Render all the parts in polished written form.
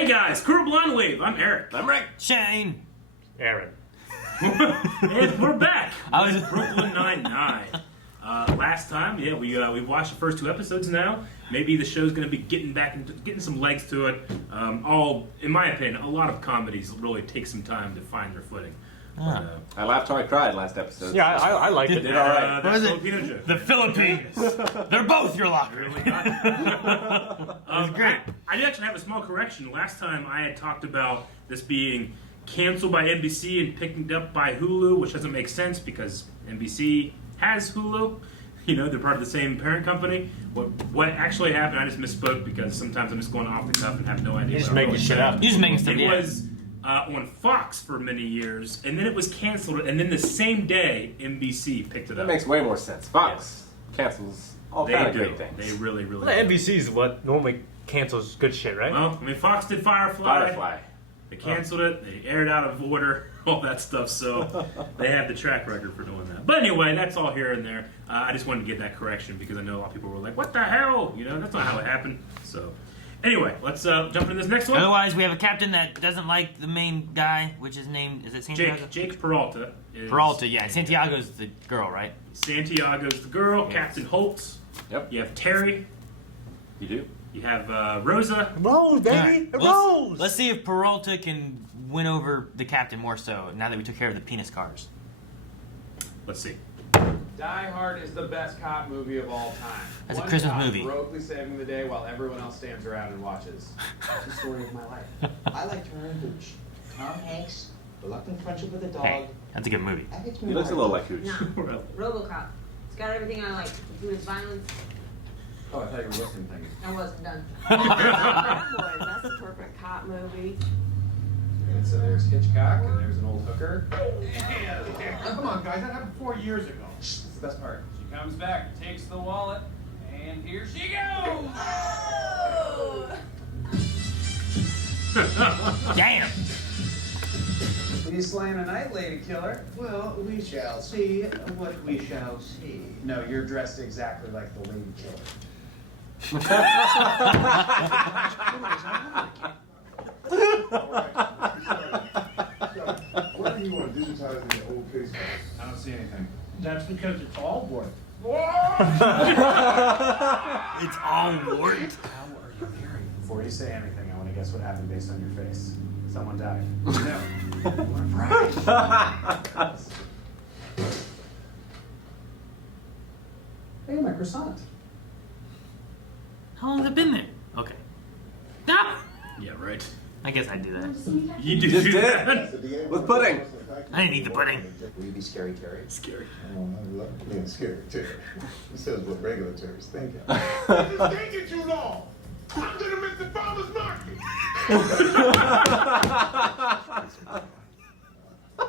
Hey guys, Crew Blind Wave. I'm Eric. I'm Rick. Shane. Aaron. And we're back. I was Brooklyn Nine-Nine. Last time, yeah, we watched the first 2 episodes now. Maybe the show's going to be getting some legs to it. In my opinion, a lot of comedies really take some time to find their footing. I laughed till I cried last episode. Yeah, I liked it. Did all right. That Was it? Filipino joke. The Philippines. They're both your locker. Really got it. Great. I did actually have a small correction. Last time I had talked about this being canceled by NBC and picked up by Hulu, which doesn't make sense because NBC has Hulu. You know, they're part of the same parent company. What actually happened, I just misspoke because sometimes I'm just going off the cuff and have no idea. You just what I'm making really shit saying. up. You just making stuff. It Yeah. was on Fox for many years, and then it was canceled, and then the same day, NBC picked it That up. makes way more sense. Fox cancels all They kind of do. great things. They really, really Well, do. NBC's what normally cancels good shit, right? Well, I mean, Fox did Firefly. Firefly. They canceled it. They aired out of order, all that stuff. So they have the track record for doing that. But anyway, that's all here and there. I just wanted to get that correction because I know a lot of people were like, "What the hell?" You know, that's not how it happened. So anyway, let's jump into this next one. Otherwise, we have a captain that doesn't like the main guy, which is named, is it Santiago? Jake Peralta. Peralta, yeah. Santiago's the girl, right? Santiago's the girl. Yes. Captain Holtz. Yep. You have Terry. You do? You have Rosa. Rose, baby! Rose! Let's see if Peralta can win over the captain more so now that we took care of the penis cars. Let's see. Die Hard is the best cop movie of all time. That's a One Christmas cop movie. heroically saving the day while everyone else stands around and watches. That's the story of my life. I like Turner and Hooch. Tom Hanks, reluctant friendship with a dog. Hey, that's a good movie. That hits me He looks a hard. little like Hooch. No. RoboCop. It's got everything I like. The food is violence. Oh, I thought you were listening. Thank you. I wasn't done. Boy, that's a perfect cop movie. And so there's Hitchcock, and there's an old hooker. Come on, guys, that happened 4 years ago. That's the best part. She comes back, takes the wallet, and here she goes! Damn! What are you slaying tonight, lady killer? Well, we shall see what we shall see. No, you're dressed exactly like the lady killer. Why do you want to digitize the old case file? I don't see anything. That's because it's all work. It's all warped. How are you married? Before you say anything, I want to guess what happened based on your face. Someone died. No. Hey, my croissant. How long has it been there? Okay. Ah! Yeah, right. I guess I'd do that. You just do did. that. With pudding. I didn't eat the pudding. Will you be scary, Terry? Scary. Oh, I love being scared, Terry. This is what regular Terry's thinking. It's taking too long. I'm gonna miss the farmer's market.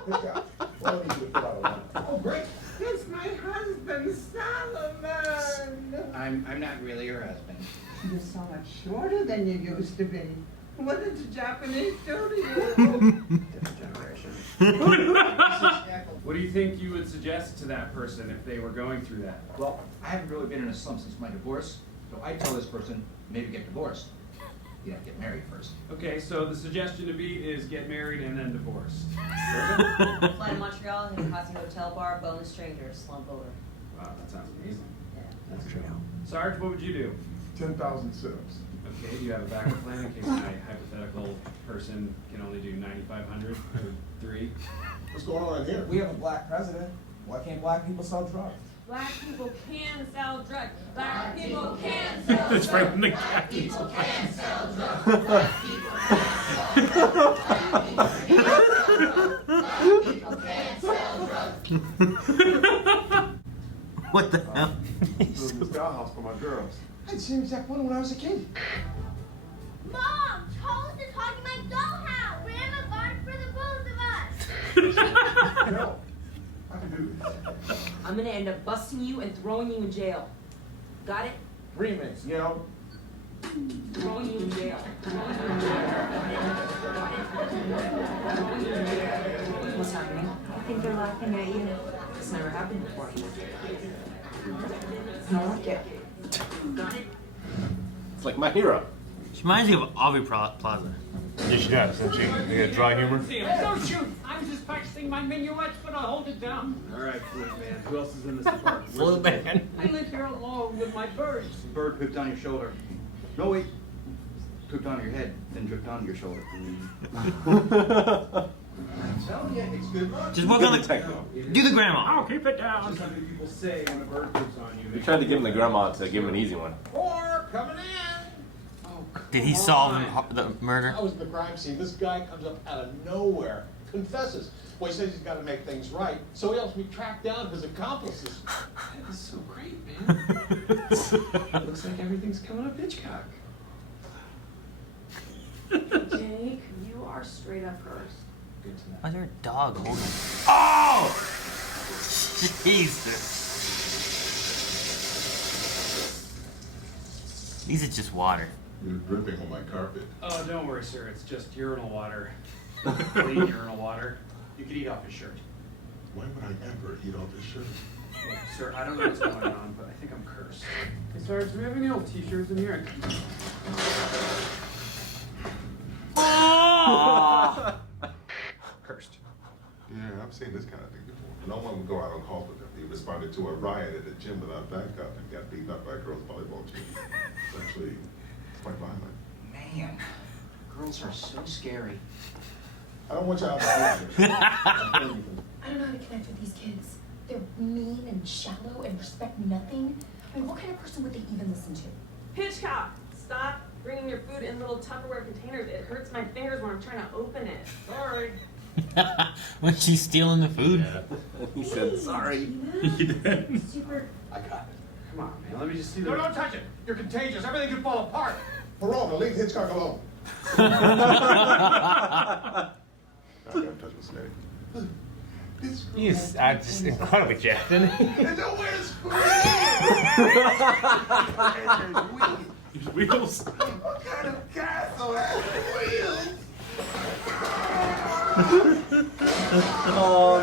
Good job. Well, I need you to fill out a line. Oh, great. It's my husband, Solomon. I'm not really your husband. You're so much shorter than you used to be. What did the Japanese do to you? Different generation. What do you think you would suggest to that person if they were going through that? Well, I haven't really been in a slump since my divorce, so I tell this person, maybe get divorced. You have to get married first. Okay, so the suggestion to be is get married and then divorced. Fly to Montreal, hit a Casa Hotel bar, bonus stranger, slump over. Wow, that sounds amazing. Yeah. That's true. Sarge, what would you do? 10,000 sit-ups. Okay, do you have a backup plan in case my hypothetical person can only do 9,500 or 3? What's going on here? We have a black president. Why can't black people sell drugs? Black people can sell drugs. Black people can sell drugs. It's right from the Black captain. people can sell drugs. Black people can sell drugs. What the hell? Building this dollhouse for my girls. I had the same exact one when I was a kid. Mom, Charles is hogging my dollhouse. We're in a garden for the both of us. No, I can do this. I'm gonna end up busting you and throwing you in jail. Got it? Remix, you know. Throwing you in jail. What's happening? I think they're laughing at you. It's never happened before. I like it. Got it? It's like my hero. She reminds me of Aubrey Plaza. Yeah, she does, doesn't she? You got dry humor. Don't shoot! I'm just practicing my minuets, but I'll hold it down. All right, Flip Man. Who else is in this apartment? Little man. I live here alone with my birds. Bird pooped on your shoulder. No, wait. Pooped on your head, then dripped onto your shoulder. I'm telling you, it's good luck. Just walk on the. Do the grandma. Oh, keep it down. Just something people say when a bird poops on you. You tried to give him the grandma to give him an easy one. Or coming in. Did he solve the murder? I was in the crime scene. This guy comes up out of nowhere, confesses. Well, he says he's got to make things right, so he helps me track down his accomplices. That was so great, man. Looks like everything's coming up Hitchcock. Jake, you are straight up cursed. Good to know. Why is there a dog holding? Oh! Jesus. These are just water. You're dripping on my carpet. Oh, don't worry, sir. It's just urinal water. Clean urinal water. You could eat off his shirt. Why would I ever eat off this shirt? Look, sir, I don't know what's going on, but I think I'm cursed. Hey, Sarge, do we have any old t-shirts in here? Cursed. Yeah, I've seen this kind of thing before. No one would go out on call with them. He responded to a riot at a gym without backup and got beaten up by a girls' volleyball team. It's actually quite violent. Man, girls are so scary. I don't want y'all to do this. I don't know how to connect with these kids. They're mean and shallow and respect nothing. I mean, what kind of person would they even listen to? Hitchcock, stop bringing your food in little Tupperware containers. It hurts my fingers when I'm trying to open it. Sorry. When she's stealing the food. He said sorry. He did. Super. I got it. Come on, man. Let me just see the... No, don't touch it. You're contagious. Everything could fall apart. Peralta, leave Hitchcock alone. I gotta touch my snake. He's just incredibly jacked, isn't he? There's nowhere to scream. Wheels. What kind of castle has wheels? Oh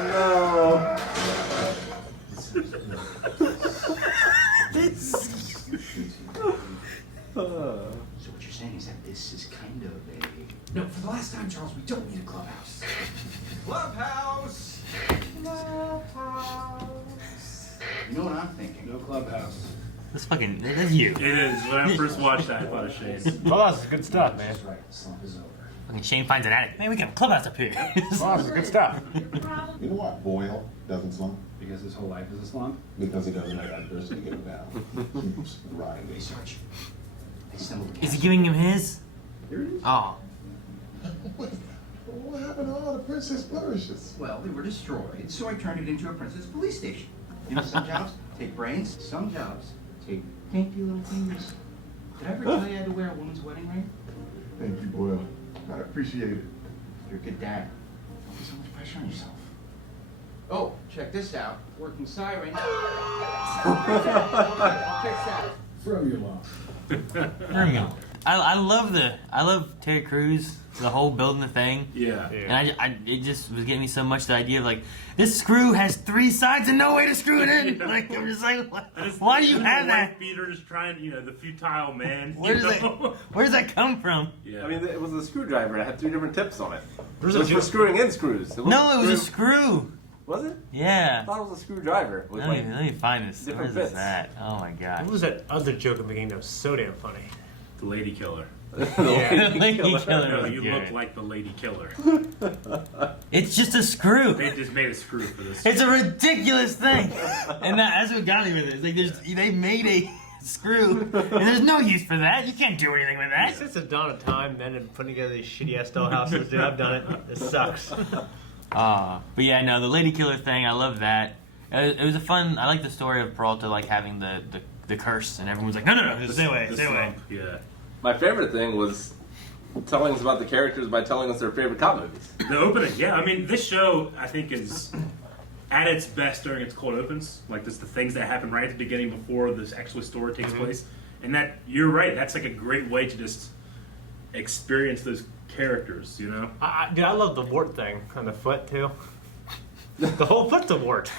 So what you're saying is that this is kind of a... No, for the last time, Charles, we don't need a clubhouse. Clubhouse! You know what I'm thinking? No clubhouse. That's fucking. That's you. It is. When I first watched that, I thought of Shane. Well, that's good stuff, man. That's right. Slump is over. Fucking Shane finds an attic. Man, we got a clubhouse up here. Well, that's good stuff. You know why Boyle doesn't slump? Because his whole life is a slump? Because he doesn't have adversity to get him down. Keeps riding. Hey, Sarge. I stumbled Is he giving him his? Here it is. Oh. What happened to all the princess flourishes? Well, they were destroyed, so I turned it into a princess police station. You know, some jobs take brains, some jobs take dainty little fingers. Did I ever tell you I had to wear a woman's wedding ring? Thank you, Boyle. I appreciate it. You're a good dad. Don't put so much pressure on yourself. Oh, check this out. Working siren. Check this out. Throw your lump. I love Terry Crews, the whole building the thing. Yeah. And it just was getting me so much the idea of like, this screw has 3 sides and no way to screw it in. Like, I'm just like, why do you have that? Peter just trying, the futile man. Where does that come from? Yeah. I mean, it was a screwdriver. It had 3 different tips on it. It was a for screwing in screws. No, it was a screw. Was it? Yeah. I thought it was a screwdriver. With Let me find this. Where different is bits. that? Oh my god. What was that other joke at the beginning that was so damn funny? The lady killer. The lady killer No, was you good. look like the lady killer. It's just a screw. They just made a screw for this. It's a ridiculous thing. And that's what got me with it. It's like they made a screw, and there's no use for that. You can't do anything with that. Since the dawn of time, men and putting together these shitty ass dollhouses, dude, I've done it. It sucks. But yeah, no, the lady killer thing, I love that. It was a fun. I like the story of Peralta like having the curse, and everyone's like, no, stay away, stay away. Yeah. My favorite thing was telling us about the characters by telling us their favorite cop movies. The opening, yeah. I mean, this show, I think, is at its best during its cold opens. Like, just the things that happen right at the beginning before this actual story takes place. And that, you're right, that's like a great way to just experience those characters, Dude, I love the wart thing on the foot, too. The whole foot's a wart.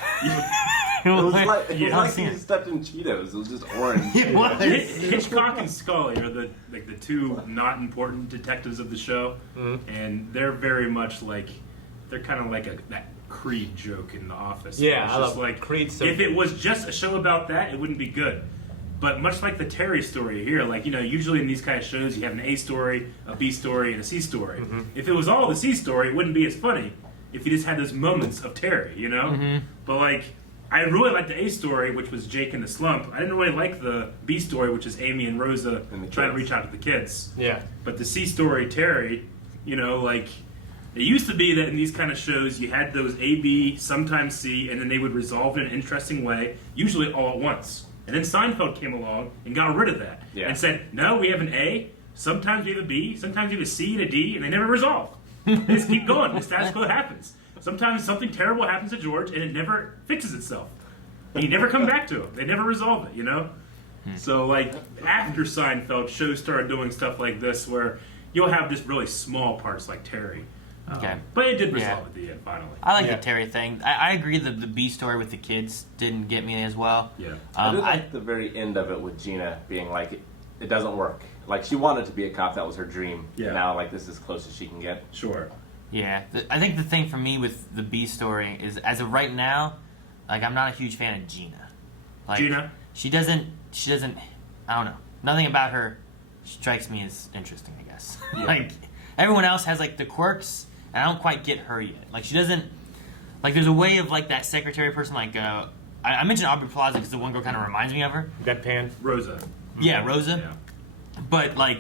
It was like, Yeah, I've seen he it. stepped in Cheetos. It was just orange. It was. Hitchcock and Scully are the two not important detectives of the show, and they're very much like they're kind of like that Creed joke in The Office. Yeah, It's I just love like Creed. So if it was just a show about that, it wouldn't be good. But much like the Terry story here, like usually in these kind of shows, you have an A story, a B story, and a C story. If it was all the C story, it wouldn't be as funny. If you just had those moments of Terry, But like, I really liked the A story, which was Jake and the Slump. I didn't really like the B story, which is Amy and Rosa trying to reach out to the kids. Yeah. But the C story, Terry, like, it used to be that in these kind of shows, you had those A, B, sometimes C, and then they would resolve it in an interesting way, usually all at once. And then Seinfeld came along and got rid of that. And said, no, we have an A, sometimes we have a B, sometimes we have a C and a D, and they never resolve. They just keep going. The status quo happens. Sometimes something terrible happens to George, and it never fixes itself. And you never come back to it. They never resolve it, So, like, after Seinfeld, shows started doing stuff like this where you'll have just really small parts like Terry. Okay. But it did resolve at the end, finally. I like the Terry thing. I agree that the B story with the kids didn't get me as well. Yeah. I did like the very end of it with Gina being like, it doesn't work. Like, she wanted to be a cop. That was her dream. Yeah. Now, like, this is as close as she can get. Sure. Yeah. I think the thing for me with the B story is, as of right now, like, I'm not a huge fan of Gina. Like, Gina? She doesn't, I don't know. Nothing about her strikes me as interesting, I guess. Yeah. Like, everyone else has, like, the quirks, and I don't quite get her yet. Like, she doesn't, like, there's a way of, like, that secretary person, like, I mentioned Aubrey Plaza because the one girl kind of reminds me of her. Deadpan. Rosa. Yeah, Rosa. Yeah. But, like,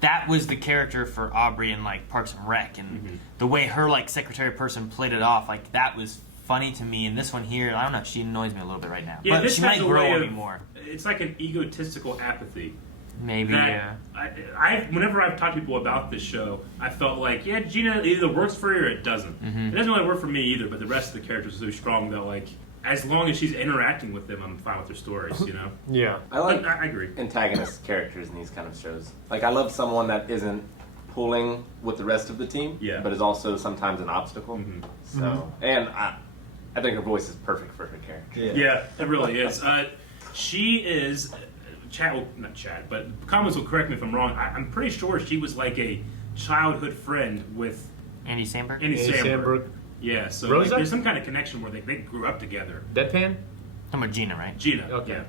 that was the character for Aubrey in, like, Parks and Rec, and the way her, like, secretary person played it off, like, that was funny to me. And this one here, I don't know, she annoys me a little bit right now. Yeah, but this she has might a grow way on of, me more. It's like an egotistical apathy. Maybe, yeah. Whenever I've talked to people about this show, I felt like, yeah, Gina either works for you or it doesn't. It doesn't really work for me either, but the rest of the characters are so strong that, like, as long as she's interacting with them, I'm fine with their stories, Yeah. I like But I agree. antagonist characters in these kind of shows. Like, I love someone that isn't pulling with the rest of the team, but is also sometimes an obstacle. So, and I think her voice is perfect for her character. Yeah, it really is. She is, not Chad, but comments will correct me if I'm wrong. I'm pretty sure she was like a childhood friend with Andy Samberg? Andy Samberg. Samberg. Yeah, so Rosa? like, there's some kind of connection where they grew up together. Deadpan? Talking about Gina, right? Gina, Okay. yeah.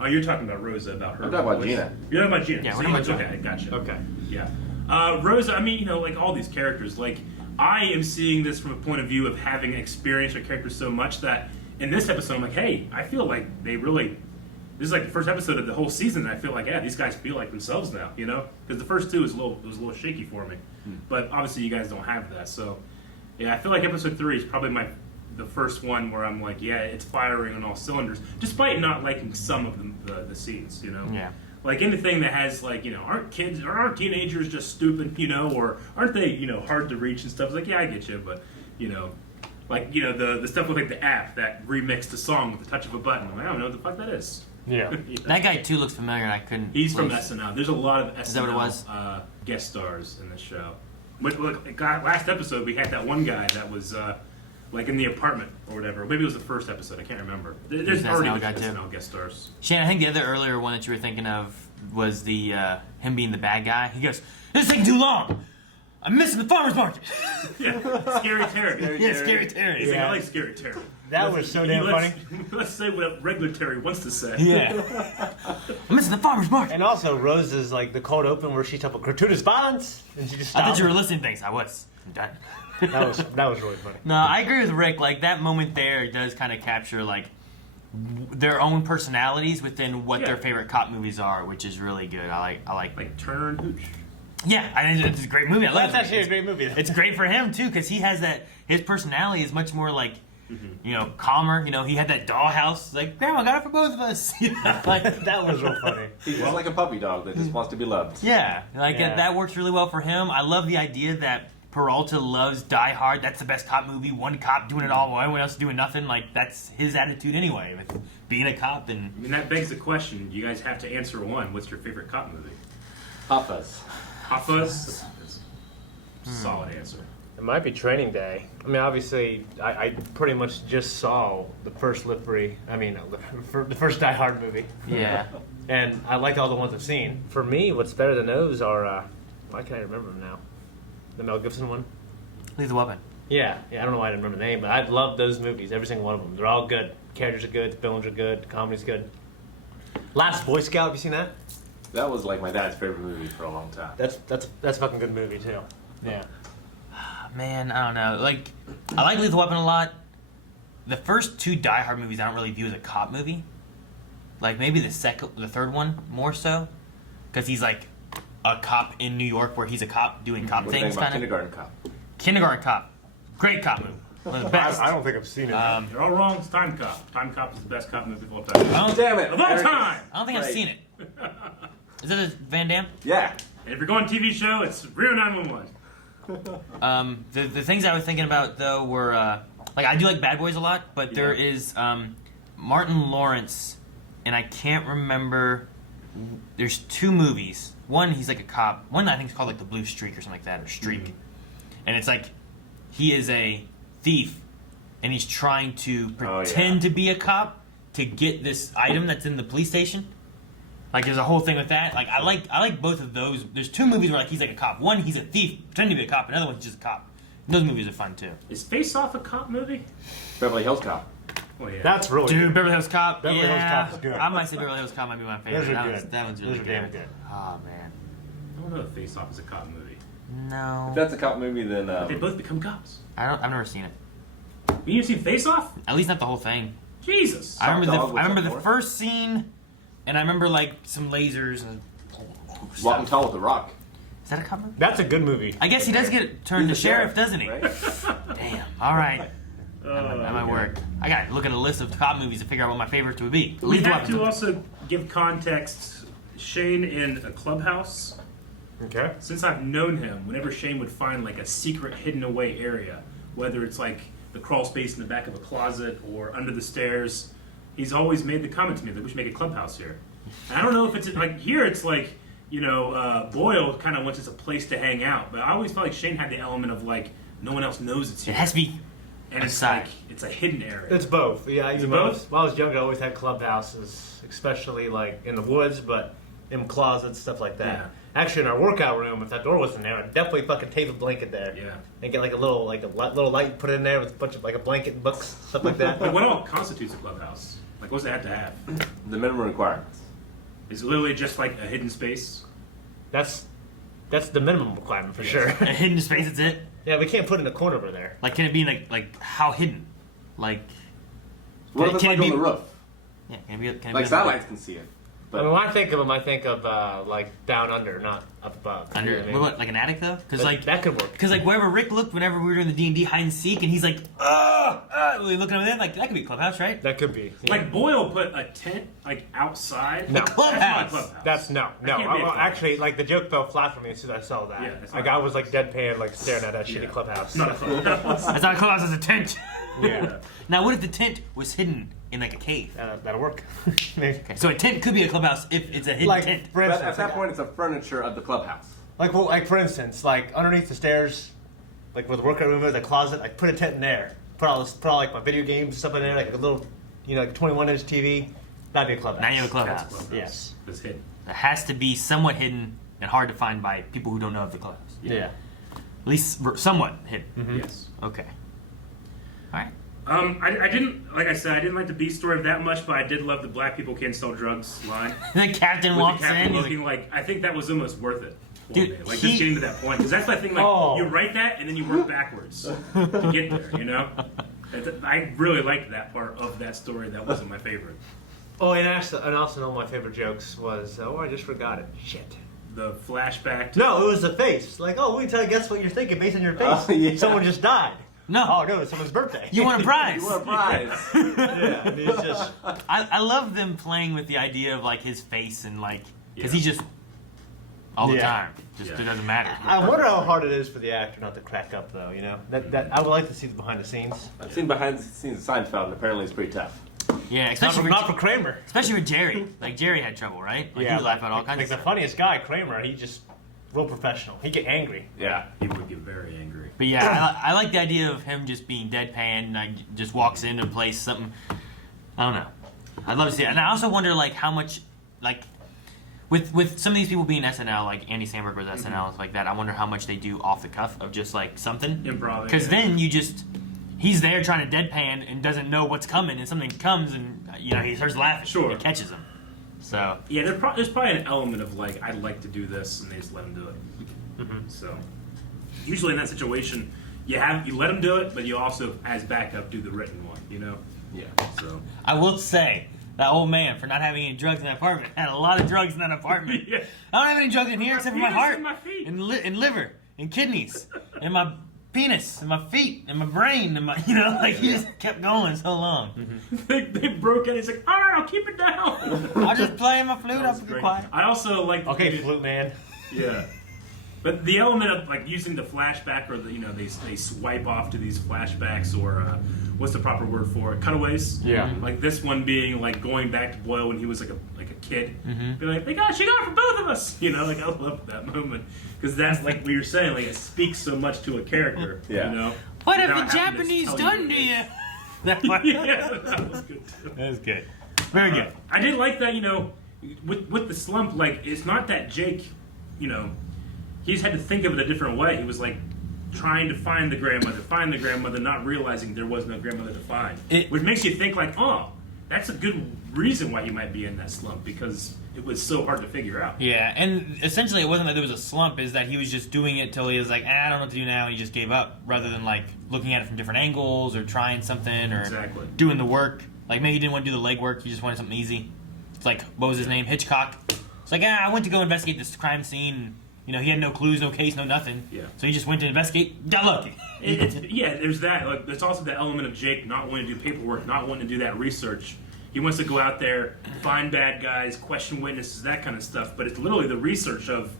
Oh, you're talking about Rosa, about her. I'm talking about voice. Gina. You're talking about Gina. Yeah, So we're talking about Okay, gotcha. Okay. Yeah. Rosa, I mean, like all these characters, like I am seeing this from a point of view of having experienced our characters so much that in this episode, I'm like, hey, I feel like they really. This is like the first episode of the whole season, and I feel like, yeah, these guys feel like themselves now, Because the first two was a little shaky for me, but obviously you guys don't have that, so yeah, I feel like episode 3 is probably the first one where I'm like, yeah, it's firing on all cylinders, despite not liking some of the scenes, Yeah. Like anything that has like, aren't kids or aren't teenagers just stupid, or aren't they, hard to reach and stuff? It's like, yeah, I get you, but like the stuff with like the app that remixed the song with the touch of a button. I'm like, I don't know what the fuck that is. Yeah. That guy, too, looks familiar, and I couldn't... He's from place- SNL. There's a lot of SNL Is that what it was? Guest stars in this show. But look, last episode we had that one guy that was like in the apartment or whatever. Maybe it was the first episode. I can't remember. There's an already SNL guy, too. SNL guest stars. Shane, I think the other earlier one that you were thinking of was the him being the bad guy. He goes, "This is taking too long. I'm missing the farmer's market." Yeah, Scary Terry. Yeah, Scary Terry. He's like, I like Scary Terry. That was so damn funny. Let's say what regular Terry wants to say. Yeah. I'm missing the farmer's market. And also, Rose is like the cold open where she talked about gratuitous violence, and she just I stopped. thought you were listening to things. I was. I'm done. That was really funny. No, I agree with Rick. Like, that moment there does kind of capture, like, their own personalities within what their favorite cop movies are, which is really good. I like Turner and Hooch. Yeah, it's a great movie. I love That's it. actually a great movie. It's great for him too, because he has that. His personality is much more like, calmer. He had that dollhouse. Like, Grandma got it for both of us. Like, that was real funny. He's just like a puppy dog that just wants to be loved. yeah, that works really well for him. I love the idea that Peralta loves Die Hard. That's the best cop movie. One cop doing it all while everyone else is doing nothing. Like, that's his attitude anyway, with being a cop. And I mean, that begs the question. You guys have to answer one. What's your favorite cop movie? Hot Fuzz. Hot Fuzz? Solid answer. It might be Training Day. I mean, obviously, I pretty much just saw the first the first Die Hard movie. Yeah. And I like all the ones I've seen. For me, what's better than those are, why can't I remember them now? The Mel Gibson one? Lethal Weapon. Yeah, I don't know why I didn't remember the name, but I love those movies, every single one of them. They're all good. Characters are good, the films are good, the comedy's good. Last Boy Scout, have you seen that? That was like my dad's favorite movie for a long time. That's a fucking good movie too. Yeah. Man, I don't know. Like, I like Lethal Weapon a lot. The first 2 Die Hard movies I don't really view as a cop movie. Like maybe the third one more so, because he's like a cop in New York where he's a cop doing cop things. Kind of. Kindergarten Cop. Kindergarten Cop, great cop movie. One of the best. I don't think I've seen it. You're all wrong. It's Time Cop. Time Cop is the best cop movie of all time. Damn it! Of all time. I don't think I've seen it. Is it a Van Damme? Yeah. And if you're going TV show, it's Rio 911. The things I was thinking about though were like I do like Bad Boys a lot, but there is Martin Lawrence, and I can't remember. There's 2 movies. One he's like a cop. One I think is called like The Blue Streak or something like that, or Streak, and it's like he is a thief, and he's trying to pretend to be a cop to get this item that's in the police station. Like there's a whole thing with that. Like I like both of those. There's 2 movies where like he's like a cop. One he's a thief pretending to be a cop. Another one's just a cop. And those movies are fun too. Is Face Off a cop movie? Beverly Hills Cop. Oh yeah. That's really Dude, good. Beverly Hills Cop. Beverly Hills Cop is good. I might say Beverly Hills Cop might be my favorite. Those are good. That one's really Those are damn good. Oh man. I don't know if Face Off is a cop movie. No. If that's a cop movie, then They both become cops. I've never seen it. You've seen Face Off? At least not the whole thing. Jesus. I remember the first scene, and I remember like some lasers and. Walking Tall with the Rock. Is that a cop movie? That's a good movie. I guess he does get turned to sheriff, doesn't he? Right? Damn. All right. That might work. I got to look at a list of cop movies to figure out what my favorites would be. We have to also give context. Shane in a clubhouse. Okay. Since I've known him, whenever Shane would find like a secret hidden away area, whether it's like the crawl space in the back of a closet or under the stairs, he's always made the comment to me that we should make a clubhouse here. And I don't know if it's like here it's like, you know, Boyle kind of wants as a place to hang out, but I always felt like Shane had the element of like no one else knows it's here. It has to be. And it's like it's a hidden area. It's both. Yeah, Is it both? When I was younger, I always had clubhouses, especially like in the woods, but in closets, stuff like that. Yeah. Actually, in our workout room, if that door wasn't there, I'd definitely fucking tape a blanket there. Yeah. And get like a little light put in there with a bunch of like a blanket and books, stuff like that. Like what all constitutes a clubhouse? Like what's it have to have? The minimum requirements. Is it literally just like a hidden space? That's the minimum requirement for sure. A hidden space, that's it? Yeah, we can't put it in a corner over there. Like, can it be like how hidden? Like, What if it's like on the roof? Yeah, can it be Like satellites can see it. I mean, when I think of them, I think of like down under, not up above. Under, You know what I mean? what, like an attic though? Because like that could work. Because like wherever Rick looked, whenever we were doing the D&D hide and seek, and he's like, looking over there, like that could be a clubhouse, right? That could be. Yeah. Like Boyle put a tent like outside. No. That's not a Clubhouse. clubhouse. That's no. That can't be a clubhouse. Actually, like the joke fell flat for me as soon as I saw that. Yeah, that's like not- I was like deadpan, like staring at that shitty clubhouse. It's not a clubhouse. That's not a clubhouse, it's a tent. Yeah. Now, what if the tent was hidden in like a cave? That'll work. Okay, so a tent could be a clubhouse if it's a hidden Like, tent. for But instance, at that point, it's a furniture of the clubhouse. like for instance, like underneath the stairs, like where the workout room is, the closet, like put a tent in there. Put all like my video games stuff in there, like a little, like 21-inch TV. That'd be a clubhouse. Now you have a That's clubhouse. clubhouse. Yes. It's hidden. It has to be somewhat hidden and hard to find by people who don't know of the clubhouse. Yeah. At least somewhat hidden. Mm-hmm. Yes. Okay. All right. I didn't, like I said, I didn't like the B story that much, but I did love the black people can't sell drugs line. The captain With walks the captain in. he's looking like, I think that was almost worth it. for Dude, me. Like he- just getting to that point, because that's the thing. Like Oh. you write that and then you work backwards to get there. You know, I really liked that part of that story. That wasn't my favorite. Oh, and also one of my favorite jokes was, I just forgot it. Shit. The flashback. To, No, it was the face. Like, we try to guess what you're thinking based on your face. Oh, yeah. Someone just died. No. Oh, no, it's someone's birthday. You want a prize. You want a prize. Yeah, I mean, it's just... I love them playing with the idea of like his face and like because Yeah. he just all the Yeah. time just it doesn't matter. I wonder how hard it is for the actor not to crack up, though, you know? That I would like to see the behind the scenes. I've seen behind the scenes of Seinfeld, and apparently it's pretty tough. Yeah, especially Not for Kramer. especially with Jerry. Like Jerry had trouble, right? Like he would laugh at all kinds like of the stuff. funniest guy, Kramer, he just real professional. He get angry. Yeah. he would get very angry. But yeah, I like the idea of him just being deadpan, like just walks into a place, something. I don't know. I'd love to see it, and I also wonder like how much, like, with some of these people being SNL, like Andy Samberg was SNL, stuff like that. I wonder how much they do off the cuff of just like something improv. Because then he's there trying to deadpan and doesn't know what's coming, and something comes, and he starts laughing. Sure, it catches him. So yeah, there's probably an element of like I'd like to do this, and they just let him do it. So usually in that situation, you let him do it, but you also, as backup, do the written one. Yeah. So I will say that old man, for not having any drugs in that apartment, had a lot of drugs in that apartment. Yeah. I don't have any drugs in here except for my heart, and my feet, and liver, and kidneys, and my penis, and my feet, and my brain, and my he just kept going so long. they broke it. He's like, all right, I'll keep it down. I'll just play my flute. I'll be quiet. I also like. Okay, flute man. Yeah. But the element of like using the flashback, or they swipe off to these flashbacks, or what's the proper word for it? Cutaways. Yeah. Like this one being like going back to Boyle when he was like a kid. Mm-hmm. Be like, she got it for both of us. Like I love that moment because that's like what you're saying. Like it speaks so much to a character. Yeah. What have the Japanese done to you? Yeah, that was good too. That was good. Very good. I did like that. With the slump, like it's not that Jake, he just had to think of it a different way. He was like trying to find the grandmother, not realizing there was no grandmother to find. Which makes you think like, oh, that's a good reason why he might be in that slump, because it was so hard to figure out. Yeah, and essentially it wasn't that there was a slump, is that he was just doing it till he was like, I don't know what to do now, and he just gave up, rather than like looking at it from different angles, or trying something, or doing the work. Like maybe he didn't want to do the legwork, he just wanted something easy. It's like, what was his name? Hitchcock. It's like, I went to go investigate this crime scene. He had no clues, no case, no nothing. Yeah. So he just went to investigate, got lucky. There's that. Like, there's also that element of Jake not wanting to do paperwork, not wanting to do that research. He wants to go out there, find bad guys, question witnesses, that kind of stuff. But it's literally the research of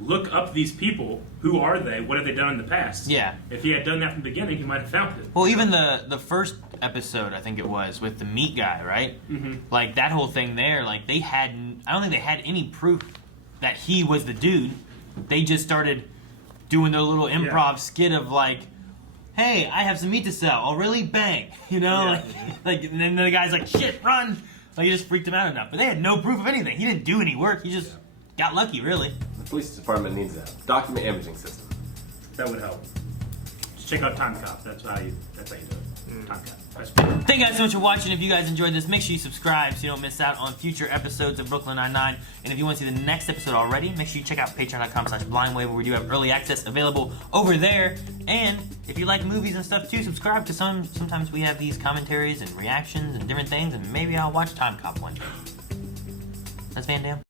look up these people. Who are they? What have they done in the past? Yeah. If he had done that from the beginning, he might have found it. Well, even the first episode, I think it was, with the meat guy, right? Mm-hmm. Like, that whole thing there, like, I don't think they had any proof that he was the dude. They just started doing their little improv skit of like, hey, I have some meat to sell. Oh, really? Bang. Like, and then the guy's like, shit, run. Like, he just freaked him out enough. But they had no proof of anything. He didn't do any work. He just got lucky, really. The police department needs a document imaging system. That would help. Just check out Time Cop. That's how you do it. Time Cop. Thank you guys so much for watching. If you guys enjoyed this, make sure you subscribe so you don't miss out on future episodes of Brooklyn Nine-Nine. And if you want to see the next episode already, make sure you check out patreon.com/blindwave, where we do have early access available over there. And if you like movies and stuff too, subscribe, because sometimes we have these commentaries and reactions and different things, and maybe I'll watch Time Cop one day. That's Van Dam.